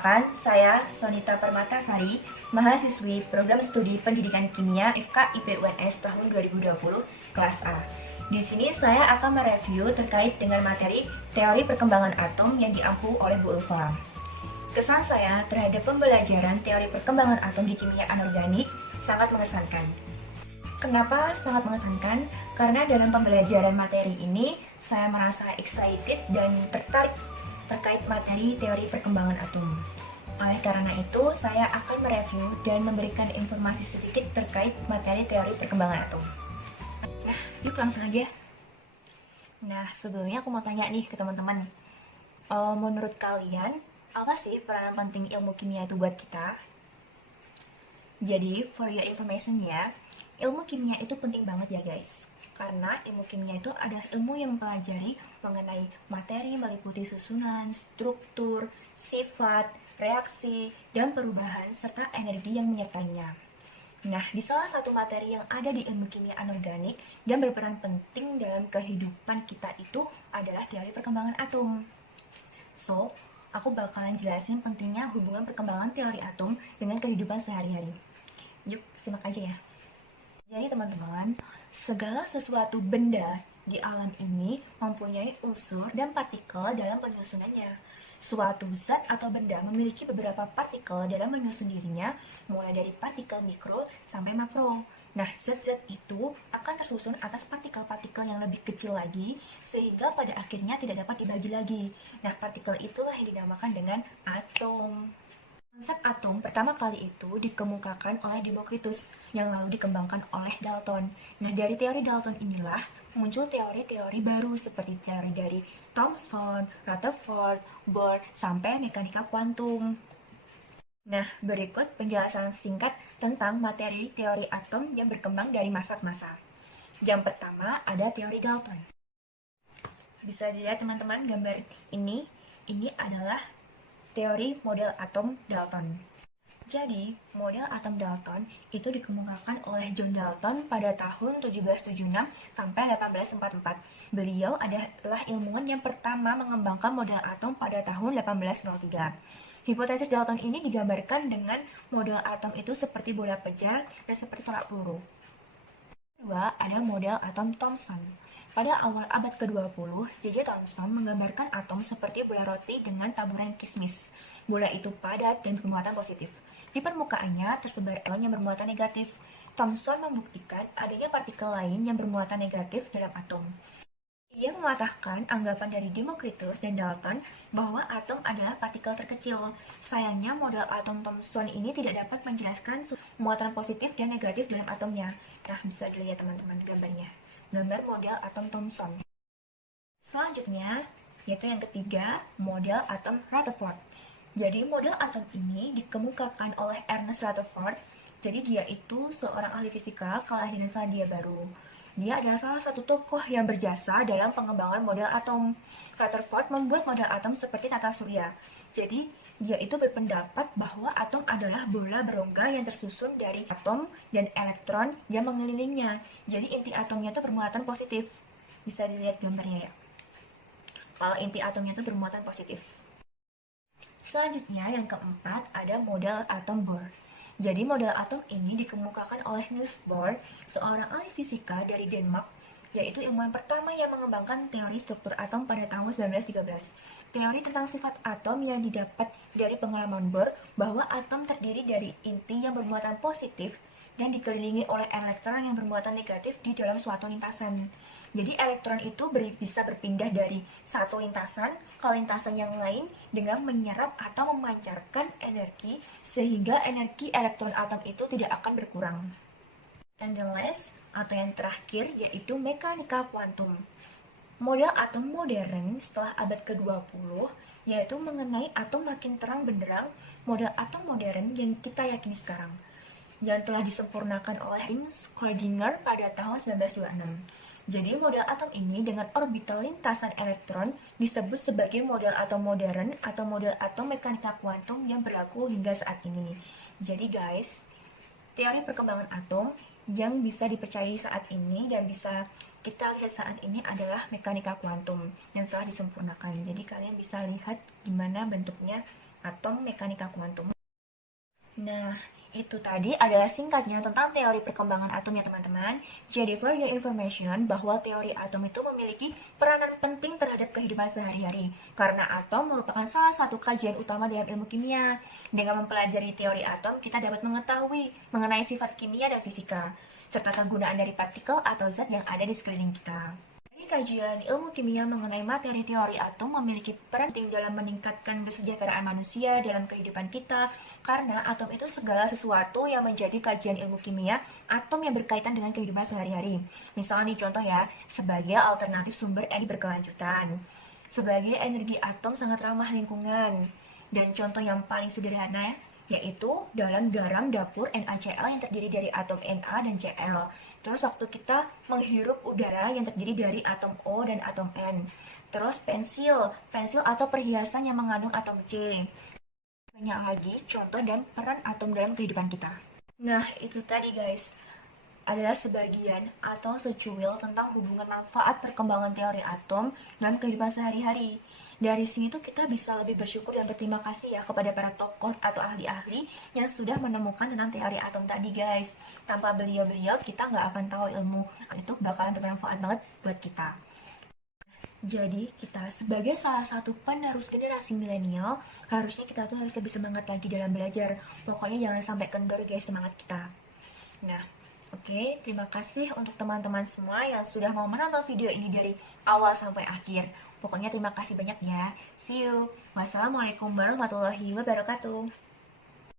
Perkenalkan, saya Sonita Permatasari, mahasiswi Program Studi Pendidikan Kimia FK IPUNS tahun 2020, kelas A. Di sini saya akan mereview terkait dengan materi teori perkembangan atom yang diampu oleh Bu Ulfa. Kesan saya terhadap pembelajaran teori perkembangan atom di kimia anorganik sangat mengesankan. Kenapa sangat mengesankan? Karena dalam pembelajaran materi ini saya merasa excited dan tertarik terkait materi teori perkembangan atom. Oleh karena itu, saya akan mereview dan memberikan informasi sedikit terkait materi teori perkembangan atom. Nah, yuk langsung aja. Nah, sebelumnya aku mau tanya nih ke teman-teman. Menurut kalian, apa sih peranan penting ilmu kimia itu buat kita? Jadi, for your information ya, ilmu kimia itu penting banget ya guys. Karena ilmu kimia itu adalah ilmu yang mempelajari mengenai materi meliputi susunan, struktur, sifat, reaksi, dan perubahan serta energi yang menyertainya. Nah, di salah satu materi yang ada di ilmu kimia anorganik dan berperan penting dalam kehidupan kita itu adalah teori perkembangan atom. So, aku bakalan jelasin pentingnya hubungan perkembangan teori atom dengan kehidupan sehari-hari. Yuk, simak aja ya. Jadi teman-teman, segala sesuatu benda di alam ini mempunyai unsur dan partikel dalam penyusunannya. Suatu zat atau benda memiliki beberapa partikel dalam menyusun dirinya, mulai dari partikel mikro sampai makro. Nah, zat-zat itu akan tersusun atas partikel-partikel yang lebih kecil lagi, sehingga pada akhirnya tidak dapat dibagi lagi. Nah, partikel itulah yang dinamakan dengan atom. Konsep atom pertama kali itu dikemukakan oleh Demokritus yang lalu dikembangkan oleh Dalton. Nah, dari teori Dalton inilah muncul teori-teori baru seperti teori dari Thomson, Rutherford, Bohr, sampai mekanika kuantum. Nah, berikut penjelasan singkat tentang materi teori atom yang berkembang dari masa ke masa. Yang pertama ada teori Dalton. Bisa dilihat teman-teman gambar ini adalah teori model atom Dalton. Jadi, model atom Dalton itu dikemukakan oleh John Dalton pada tahun 1776 sampai 1844. Beliau adalah ilmuwan yang pertama mengembangkan model atom pada tahun 1803. Hipotesis Dalton ini digambarkan dengan model atom itu seperti bola pecah dan seperti tolak peluru. Kedua, ada model atom Thomson. Pada awal abad ke-20, J.J. Thomson menggambarkan atom seperti bola roti dengan taburan kismis. Bola itu padat dan bermuatan positif. Di permukaannya tersebar elektron yang bermuatan negatif. Thomson membuktikan adanya partikel lain yang bermuatan negatif dalam atom. Ia mematahkan anggapan dari Demokritus dan Dalton bahwa atom adalah partikel terkecil. Sayangnya model atom Thomson ini tidak dapat menjelaskan muatan positif dan negatif dalam atomnya. Nah, bisa dilihat teman-teman gambarnya. Gambar model atom Thomson. Selanjutnya, yaitu yang ketiga, model atom Rutherford. Jadi model atom ini dikemukakan oleh Ernest Rutherford. Jadi dia itu seorang ahli fisika kelahiran Selandia Baru. Dia adalah salah satu tokoh yang berjasa dalam pengembangan model atom. Rutherford membuat model atom seperti tata surya. Jadi, dia itu berpendapat bahwa atom adalah bola berongga yang tersusun dari atom dan elektron yang mengelilingnya. Jadi, inti atomnya itu bermuatan positif. Bisa dilihat gambarnya ya. Kalau inti atomnya itu bermuatan positif. Selanjutnya, yang keempat, ada model atom Bohr. Jadi model atom ini dikemukakan oleh Niels Bohr, seorang ahli fisika dari Denmark, yaitu ilmuwan pertama yang mengembangkan teori struktur atom pada tahun 1913. Teori tentang sifat atom yang didapat dari pengalaman Bohr bahwa atom terdiri dari inti yang bermuatan positif dan dikelilingi oleh elektron yang bermuatan negatif di dalam suatu lintasan. Jadi elektron itu bisa berpindah dari satu lintasan ke lintasan yang lain dengan menyerap atau memancarkan energi sehingga energi elektron atom itu tidak akan berkurang. And the last, atau yang terakhir, yaitu mekanika kuantum. Model atom modern setelah abad ke-20 yaitu mengenai atom makin terang benderang model atom modern yang kita yakini sekarang, yang telah disempurnakan oleh Schrödinger pada tahun 1926. Jadi model atom ini dengan orbital lintasan elektron disebut sebagai model atom modern atau model atom mekanika kuantum yang berlaku hingga saat ini. Jadi guys, teori perkembangan atom yang bisa dipercayai saat ini dan bisa kita lihat saat ini adalah mekanika kuantum yang telah disempurnakan. Jadi kalian bisa lihat gimana bentuknya atom mekanika kuantum. Nah, itu tadi adalah singkatnya tentang teori perkembangan atom ya teman-teman. Jadi for your information bahwa teori atom itu memiliki peranan penting terhadap kehidupan sehari-hari. Karena atom merupakan salah satu kajian utama dalam ilmu kimia. Dengan mempelajari teori atom, kita dapat mengetahui mengenai sifat kimia dan fisika, serta kegunaan dari partikel atau zat yang ada di sekeliling kita. Kajian ilmu kimia mengenai materi teori atom memiliki peran penting dalam meningkatkan kesejahteraan manusia dalam kehidupan kita, karena atom itu segala sesuatu yang menjadi kajian ilmu kimia atom yang berkaitan dengan kehidupan sehari-hari. Misalnya nih contoh ya, sebagai alternatif sumber energi berkelanjutan. Sebagai energi atom sangat ramah lingkungan. Dan contoh yang paling sederhana yaitu dalam garam dapur NaCl yang terdiri dari atom Na dan Cl. Terus waktu kita menghirup udara yang terdiri dari atom O dan atom N. Terus pensil atau perhiasan yang mengandung atom C. Banyak lagi contoh dan peran atom dalam kehidupan kita. Nah, itu tadi guys, adalah sebagian atau secuil tentang hubungan manfaat perkembangan teori atom dalam kehidupan sehari-hari. Dari sini tuh kita bisa lebih bersyukur dan berterima kasih ya kepada para tokoh atau ahli-ahli yang sudah menemukan tentang teori atom tadi guys. Tanpa beliau-beliau kita nggak akan tahu ilmu itu bakalan bermanfaat banget buat kita. Jadi kita sebagai salah satu penerus generasi milenial, harusnya kita tuh harus lebih semangat lagi dalam belajar. Pokoknya jangan sampai kendor guys semangat kita. Nah, oke, terima kasih untuk teman-teman semua yang sudah mau menonton video ini dari awal sampai akhir. Pokoknya terima kasih banyak ya. See you. Wassalamualaikum warahmatullahi wabarakatuh.